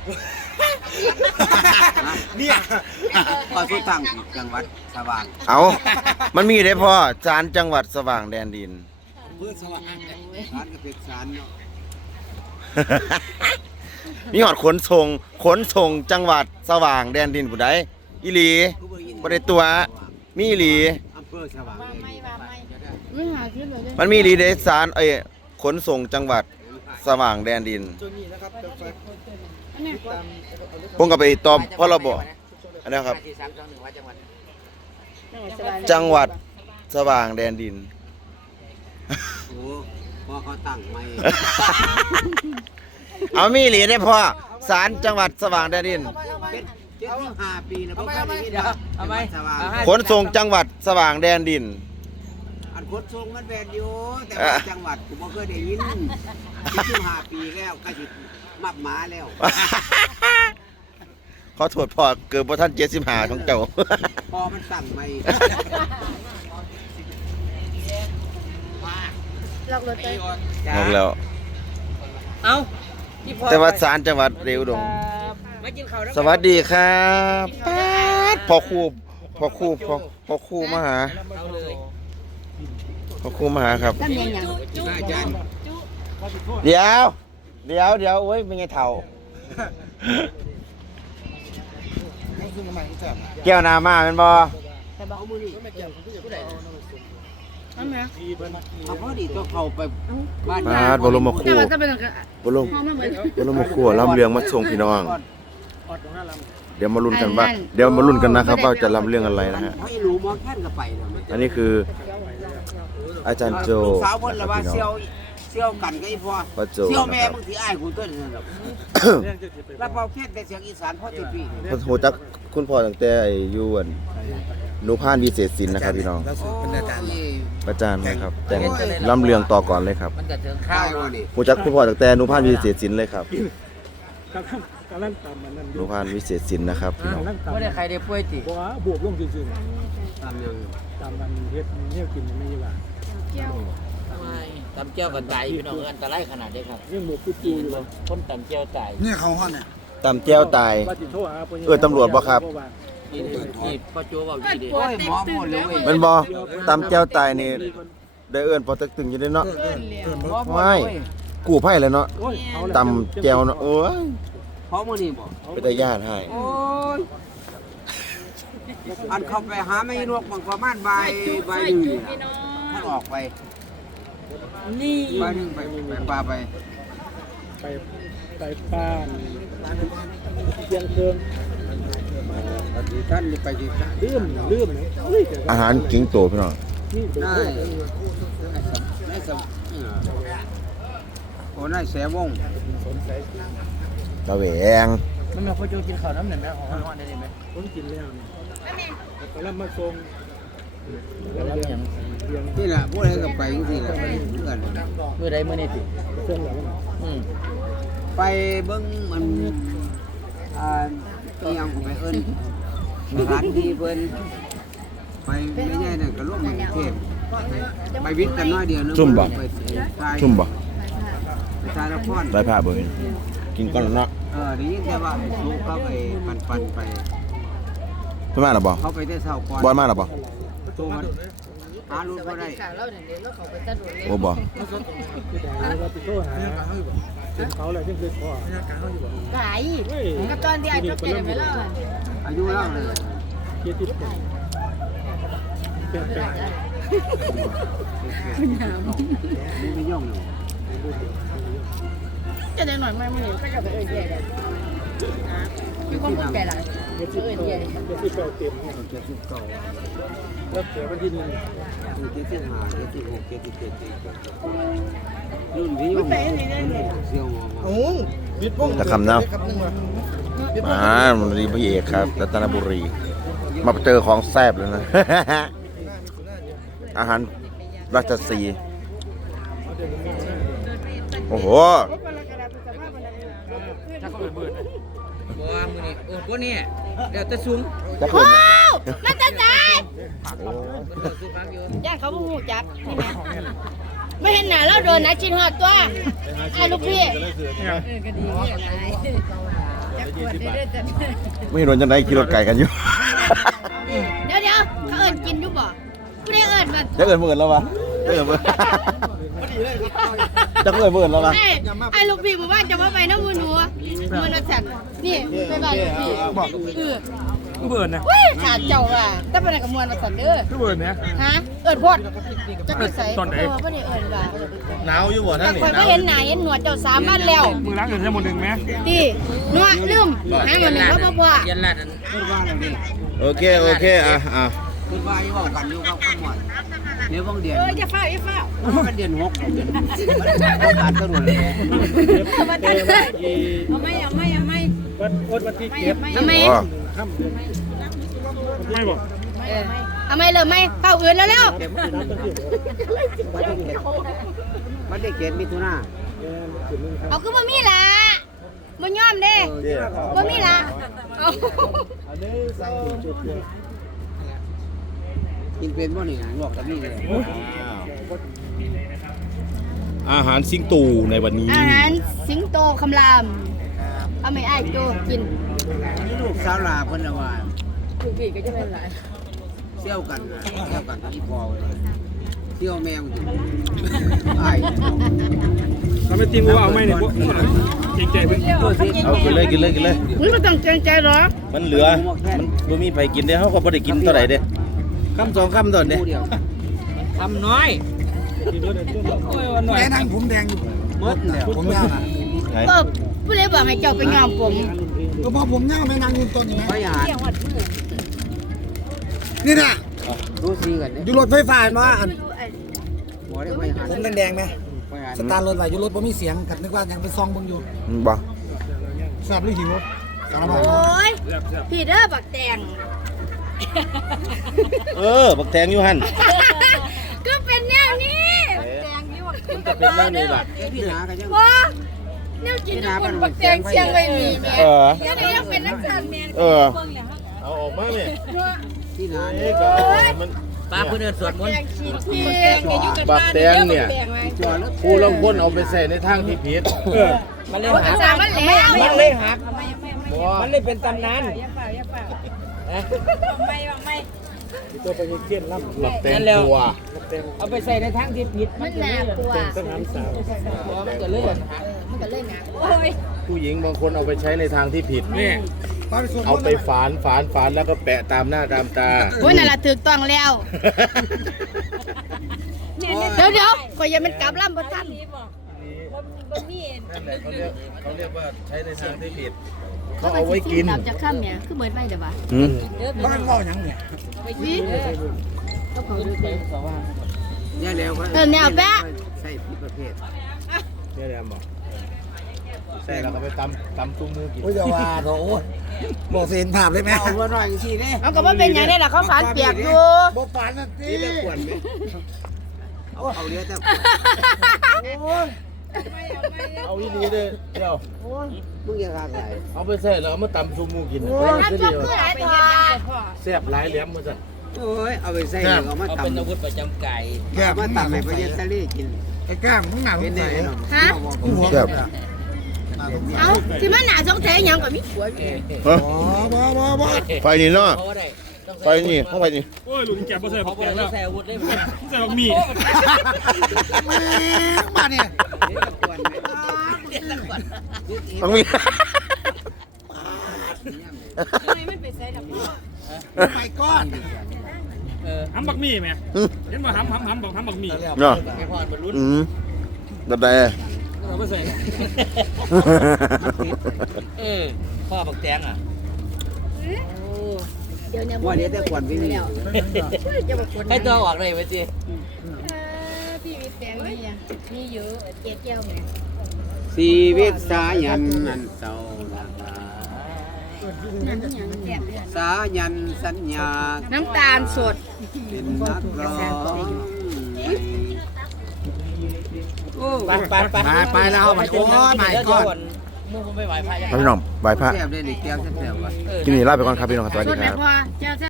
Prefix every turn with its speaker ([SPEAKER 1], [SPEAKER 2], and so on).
[SPEAKER 1] เนี่ยพอสุดทางจังหวัดสว่าง
[SPEAKER 2] เอามันมีได้พ่อศาลจังหวัดสว่างแดนดิน
[SPEAKER 1] เพื่อสว่างศาลกับเพชรศาลเนาะ
[SPEAKER 2] มีหอดขนส่งจังหวัดสว่างแดนดินผู้ใดอีหลีบ่ได้ตัวมีอีหลี
[SPEAKER 1] อำเภอสว่าง
[SPEAKER 2] มันมีอีหลีเด้ศาลขนส่งจังหวัดสว่างแดนดินผมก็ไปตอบพรบอันนี้ครับจังหวัดสว่างแดนดิน
[SPEAKER 1] โอ้พอเขาตั้งไม่
[SPEAKER 2] เอามีหลีได้พ่อศาลจังหวัดสว่างแดนดิน
[SPEAKER 1] 75 ปีแล้วบ่เคยได้ยินทำไม
[SPEAKER 2] ขนส่งจังหวัดสว่างแดนดิน
[SPEAKER 1] อันขนส่งมันแบนอยู่แต่ว่าจังหวัดผมบ่เคยได้ยิน75 ปีแล้วก็สิมับหมาแล้ว
[SPEAKER 2] ขอโทษพ่อเกิดบ่ทัน75ของเจ้า
[SPEAKER 1] พอมันสั่งไม่
[SPEAKER 3] ล็อกรถไป
[SPEAKER 2] บอกแล้ว
[SPEAKER 4] เอา
[SPEAKER 2] แต่ว่าศาลจังหวัดเรวดงสวัสดีครับป๊าดพ่อครูมาหาครับเดี๋ยวโอ้ยเป็นไงเถ่าแก้วนามาเป็นบ่
[SPEAKER 1] พอดีตัวเขาไปบ้าน
[SPEAKER 2] บรมครูลำเลียงมาส่งพี่น้องเดี๋ยวมาลุ้นกันนะครับว่าจะลำเรื่องอะไรนะฮะอันนี้คืออาจารย์โจ
[SPEAKER 1] สาวคนละว่าเซี่ยวกันก็อีพ่อเซี่ยวแม่บางทีอ้ายกูต้นนั่นแหละแล้วพอแค่แต่เสียงอีสานพ่อติปี
[SPEAKER 2] โหจักคุณพ่อตั้งแต่อยู่นุพานวิเศษศิลป์นะครับพี่น้องอาจารย์นะครับแต่งลำเรื่องต่อก่อนเลยครับโหจักคุณพ่อตั้งแต่นุพานวิเศษศิลป์เลยครับนุพานวิเศษศิลป์นะครับพี่น้อง
[SPEAKER 4] ไม่ได้ใครได้ป่วยติ
[SPEAKER 5] บ่บวกลงจริงๆตามมันเฮ็ดเนี่ยกินไม่ใช่ว่า
[SPEAKER 4] ตำเจียวกันตายพี่น้องอันตรายขนาดนี้ครับ
[SPEAKER 5] ยังหมกจู่อยู่
[SPEAKER 4] คนตำเจียวตาย
[SPEAKER 1] นี่เขาฮ้อนเนี่ย
[SPEAKER 2] ตำเจียวตายตำรวจบ่ครับ
[SPEAKER 4] นี่พ่อโจว่าดี
[SPEAKER 1] โอ้ยหมอหมดเลย
[SPEAKER 2] มันบ่ตำเจียวตายนี่ได้ปอตึกตึงอยู่เด้เนาะไม่กู้ภัยเลยเนาะตำเจียวเนาะโอ้ย
[SPEAKER 1] เพราะมื้อนี้บ่
[SPEAKER 2] ไปแต่ญาติให้
[SPEAKER 1] โอ้ยอันเข้าไปหาไม่นวกบางประมาณบ่ายนึงถ้าออกไป
[SPEAKER 4] นี่
[SPEAKER 1] บ่ายนึงไปปลาไป
[SPEAKER 5] บ้านเชียงเทิง
[SPEAKER 1] ท่านไปที่
[SPEAKER 5] ลืม
[SPEAKER 2] อาหารกิ้งโตพี่น้อง
[SPEAKER 1] ได้โอ้นายแสวง
[SPEAKER 2] ตะแหวง
[SPEAKER 4] มันมาพ่อโจกินข้าวน้ำหนึ่งไหมของฮ้อนได้ไหม
[SPEAKER 5] ผมกินแล้วแต่ละมาส่ง
[SPEAKER 1] นี่แหละพวกนี้ก็ไปจริงๆแหละเพื่อน
[SPEAKER 4] มื้อใดมื้อนี้ติ
[SPEAKER 5] เพิ่นแล้ว
[SPEAKER 1] ไปเบิ่งมันที่ยังไปเอิ้นสถานที่เพิ่นไปไม่ใช่นั่นก็ร่วมกรุงเทพไปวิทย์กันน้อยเดียวนึง
[SPEAKER 2] ชุ่มบ่
[SPEAKER 1] ไปชายนคร
[SPEAKER 2] ได้ผ้าบ่กินก่อนเนาะ
[SPEAKER 1] ได้ยินแต่ว่าลูกเขาไปปันไป
[SPEAKER 2] เพิ่นมาแล้วบ่
[SPEAKER 1] เขาไปแต่เช้าก่อน
[SPEAKER 2] บ่มาแล้วบ่
[SPEAKER 1] ตัวมันหาลูกบ่ได้
[SPEAKER 2] โอ้บ่
[SPEAKER 5] เขาเลยที่คือพ่อ
[SPEAKER 3] ไก่กับตอนที่อายุเปลี่ยนไปแล้ว
[SPEAKER 1] อายุแล้วเลย
[SPEAKER 5] เจ็ดสิบเปลี่ยนแปลง
[SPEAKER 1] ไม่ย่องเลย
[SPEAKER 3] จะได้หน่อยไหมไม่เห็นก็จะไปเอ่ยเย่เลยอยู่ข้างบนแก่ละเอ่ยเย่
[SPEAKER 5] 70เต็มแล้วเสียวันที่1
[SPEAKER 1] 75 76 77รุ่นพี่เสี่ยว
[SPEAKER 2] ตะคำเนาะมันรีพระเอกครับรัตนบุรีมาเจอของแซ่บเลยนะอาหารราชสีโอ้โห
[SPEAKER 4] ว่ามื้อนี้พวกนี้เดี๋ยวจะสูง
[SPEAKER 3] ว้าวมันจะตายย่างเขาบ่ฮู้จักนี่แม่ไม่เห็นหน้าเราโดนนะชินฮอดตัวลูกพี่ก็ดี
[SPEAKER 2] ไม่โดนจังได๋ขี่รถไก่กันอยู่
[SPEAKER 3] เดี๋ยวเขาเอิญกินอยู่บ่ไม่ได้เอิญแบบ
[SPEAKER 2] จะเอิ้นบ่เอิ้นแล้ววะจะเอิ้นบ่จะเอิ้นบ่เอิ้นแล้ววะ
[SPEAKER 3] ไอ้ลูกพี่บอกว่าจะมาไปน้ำมือหนูมือนัดฉันนี่ไปบ้านลูกพี่
[SPEAKER 5] เบื่อนะ
[SPEAKER 3] ขาดเจ้าอ่ะแต่เป็นอะไรกับมวลนัดฉันเด้อ
[SPEAKER 5] เบื่อนะ
[SPEAKER 3] ฮะเอิญพอดจะไปใส่ไม่ได้เอิญว่า
[SPEAKER 2] หนาวอยู่บ่ท่านนี่
[SPEAKER 3] คอยก็เห็นหน้าเห็นหนวดเจ้า3 วันแล้ว
[SPEAKER 5] มือล้างเงินใช้หมดหนึ่งไหม
[SPEAKER 3] ดีหนวดลืมหาหมดหนึ่งแล้วบ่
[SPEAKER 4] ยันละนั้น
[SPEAKER 1] พูดว่าอะไรนี่
[SPEAKER 2] โอเคอ่ะ
[SPEAKER 1] พูดว่าอยู่ว่ากันอยู่กับข้าวหมดเดี๋ยวบางเดือน
[SPEAKER 3] อย่าเฝ้า
[SPEAKER 1] มันเดือน6เดือนมันการตำรวจเลย
[SPEAKER 3] เอามาตัดเอาไม่
[SPEAKER 5] วันที่เก็บ
[SPEAKER 3] เอาไม่
[SPEAKER 2] อ๋อ
[SPEAKER 5] ไม่บอก
[SPEAKER 3] เอาไม่เลยไม่เข้าอื่นแล้ว
[SPEAKER 1] มันได้เกณฑ์มิถุนา
[SPEAKER 3] เอาคือบ่มีละบ่ยอมเด้บ่มีละเอา
[SPEAKER 1] กินเป็นบ่นี่ลวกกับนี่เลย
[SPEAKER 2] อาหารซิงตูในวันนี้
[SPEAKER 3] อาหารสิงโตคำรามเอาไม่อ้ายโตกิน
[SPEAKER 1] ลูกสาวลาเพิ่นน่ะว่า
[SPEAKER 3] ลูกพี่ก็จะเป็นหลาย
[SPEAKER 1] เที่ยวกันอีพอเที่ยวแมวอยู่อ้าย
[SPEAKER 5] ทำไมจริงว่าเอาไม่เนี่ยพวกเก่งใจเพื่อน
[SPEAKER 2] เอากินเลย
[SPEAKER 3] มึงบ่ต้องเกรงใจหรอก
[SPEAKER 2] มันเหลือมันบ่มีไผกินเด้เฮาก็บ่ได้กินเท่าไหร่เด้คำ2คำตอนเด้
[SPEAKER 4] ทำน้อย
[SPEAKER 1] แม่นั่งผมแดงอยู่หมดแล้วผมยาวน่ะ
[SPEAKER 3] ก็ผู้ใดบอกให้เจ้าไปยอมผม
[SPEAKER 1] ก็พอผมยาวแม่นั่งอยู่ต้นนี่มั้ยนี่น่ะรู้สิกันอยู่รถไฟฟ้ามาอันบ่ได้ไปหาผมแดงๆมั้ยสตาร์ทรถไว้อยู่รถบ่มีเสียงกันนึกว่ายังไปซองเบิ่งอยู่
[SPEAKER 2] บ่
[SPEAKER 1] ทราบหรือหิวสารภาพ
[SPEAKER 3] โอ้ยพี่เด้อบักแตง
[SPEAKER 2] บักแตงอยู่หั่น
[SPEAKER 3] ก็เป็นแนวนี้แตงนี่ว่า
[SPEAKER 2] มันจะเป็นแนวนี้ล่ะ
[SPEAKER 1] พี่หากันยัง
[SPEAKER 3] บ่แนวกินทุกคนบักแตงเชียงไว้นี่แม่เดี๋ยวนี้ยังเป็นนักสันแม่
[SPEAKER 2] เอาออกมาแม่
[SPEAKER 1] พี่หา
[SPEAKER 4] ป้าเพื่อนสวดมนต์
[SPEAKER 3] แตงขี้ที่
[SPEAKER 2] บักแตงเนี่ย
[SPEAKER 1] จอดแล้ว
[SPEAKER 2] ผู้ลางคนเอาไปใส่ในทางที่ผิด
[SPEAKER 4] มันเลย
[SPEAKER 3] โอ้ย
[SPEAKER 4] หัก
[SPEAKER 3] สามมันแล้ว
[SPEAKER 4] มันเลยหักมันเลยเป็นตำนาน
[SPEAKER 5] ตัวไปเกี่ยนรับ
[SPEAKER 2] บักแตงตัว
[SPEAKER 4] เอาไปใส่ในทางที่ผิด
[SPEAKER 3] มันหนากว่า
[SPEAKER 5] สนามสาว
[SPEAKER 4] มันก็เลยหัก
[SPEAKER 3] มันก็เลยหนักโอ้ย
[SPEAKER 2] ผู้หญิงบางคนเอาไปใช้ในทางที่ผิด
[SPEAKER 5] นี่
[SPEAKER 2] เอาไปฝานแล้วก็แปะตามหน้าตามตา
[SPEAKER 3] โอ้ยนั่นล่ะถูกต้องแล้วเดี๋ยวข่อยยังมันกลับลำบ่ทัน
[SPEAKER 2] นั่นแหละเขาเรียกว่าใช้ในทางที่ผิดเขาเอาไว้กิน
[SPEAKER 3] กลับจะค่ำเนี่ยคือเบิดไปเดี๋ยววะ
[SPEAKER 1] บ้านเว้าหยังเนี่ย
[SPEAKER 3] ไปสิก็พอดูไป
[SPEAKER 1] เนี่ยแล้ว
[SPEAKER 3] แนวแปะ
[SPEAKER 1] ใส่ผิดประเภท
[SPEAKER 2] เนี่ยแหละบอกใช่แล้วก็ไปตำตุ้มมือกิน
[SPEAKER 1] โอ้ยอย่าว่าโถบอกเห็นภาพได้ไหมเอาหน่อยสิเด้
[SPEAKER 3] เอาก็บ่เป็นหยังได้ล่ะเขาฝานเปียกอยู่
[SPEAKER 1] บ่ปานนั่นสิได้ขวนมั้ยเอาเรือแต่
[SPEAKER 2] เอาอีนี้เลยเดี๋ยว
[SPEAKER 1] มึงอย่าขาดไหล
[SPEAKER 2] เอาไปใส่แล้วเอามาตำตุ้มมือกิน
[SPEAKER 3] น้ำซุปคือหลายตัว
[SPEAKER 2] แซ่บหลายแหลมมาสั่น
[SPEAKER 1] โอ้ยเอาไปใส่เอามา
[SPEAKER 4] เอา
[SPEAKER 1] ตำ
[SPEAKER 4] เป็นอาวุธประจำกาย
[SPEAKER 1] แกมาตำให้พญาทะเลกินไอ้ก้างมึงหนาวเป็นไง
[SPEAKER 3] ฮะ
[SPEAKER 2] แซ่บ
[SPEAKER 3] เอาสิมันหนาสงสัยหยังก็มีผัวอยู่
[SPEAKER 1] บ่
[SPEAKER 2] ไฟนี่เนาะ
[SPEAKER 4] เพราะว่าได้
[SPEAKER 2] ไฟนี่ห้องไฟนี่
[SPEAKER 5] โอ้ยลุงแกบ่ใส่
[SPEAKER 4] เขา
[SPEAKER 5] บัก
[SPEAKER 4] บ
[SPEAKER 5] แต
[SPEAKER 4] อก
[SPEAKER 5] ง
[SPEAKER 4] ให้
[SPEAKER 5] แล้ว
[SPEAKER 4] ใส่อาวุธเลย
[SPEAKER 5] ใส่บักหมี่
[SPEAKER 1] มาเนี่ย
[SPEAKER 2] ต้องมี
[SPEAKER 1] ไปก้อน
[SPEAKER 5] หำบักหมี่ไหมเห็นบ่หำบอกหำบักหมี่
[SPEAKER 2] เนาะ
[SPEAKER 4] ไม่พอบรรลุ
[SPEAKER 2] ดับใด
[SPEAKER 5] เราไปใส่
[SPEAKER 4] พ่อบักแตงอ่ะ
[SPEAKER 3] เดี๋ยวเนี่ย
[SPEAKER 1] ว่าเดี๋ยวแต่ขวัญพี่มี
[SPEAKER 3] แล้วจะบอกคน
[SPEAKER 4] ให้ตัวออกเลยไปสิ
[SPEAKER 3] พี่มีแปลงนี่อ่ะมีเยอะเจี๊ยบเจียวเนี่ย
[SPEAKER 1] ชีวิตสายันนันเศร้าลา
[SPEAKER 3] นั่นอย่างแซ่บเลย
[SPEAKER 1] สายันสัญญา
[SPEAKER 3] น้ำตาลสด
[SPEAKER 1] เป็นนักร้อง
[SPEAKER 4] ไปแล้วมันโอ้ไม่ก่อนมึงคงไม่ไหวพาย
[SPEAKER 2] พี่น้องบายพระ
[SPEAKER 1] แซ่บได้ดิแก้วแซ่บๆว่ะ
[SPEAKER 2] กินนี่ลาไปก่อนครับพี่น้องครับสวัส
[SPEAKER 3] ส
[SPEAKER 2] ดี
[SPEAKER 3] ด
[SPEAKER 2] ค
[SPEAKER 3] แม่
[SPEAKER 2] รับ
[SPEAKER 3] พอเจ้า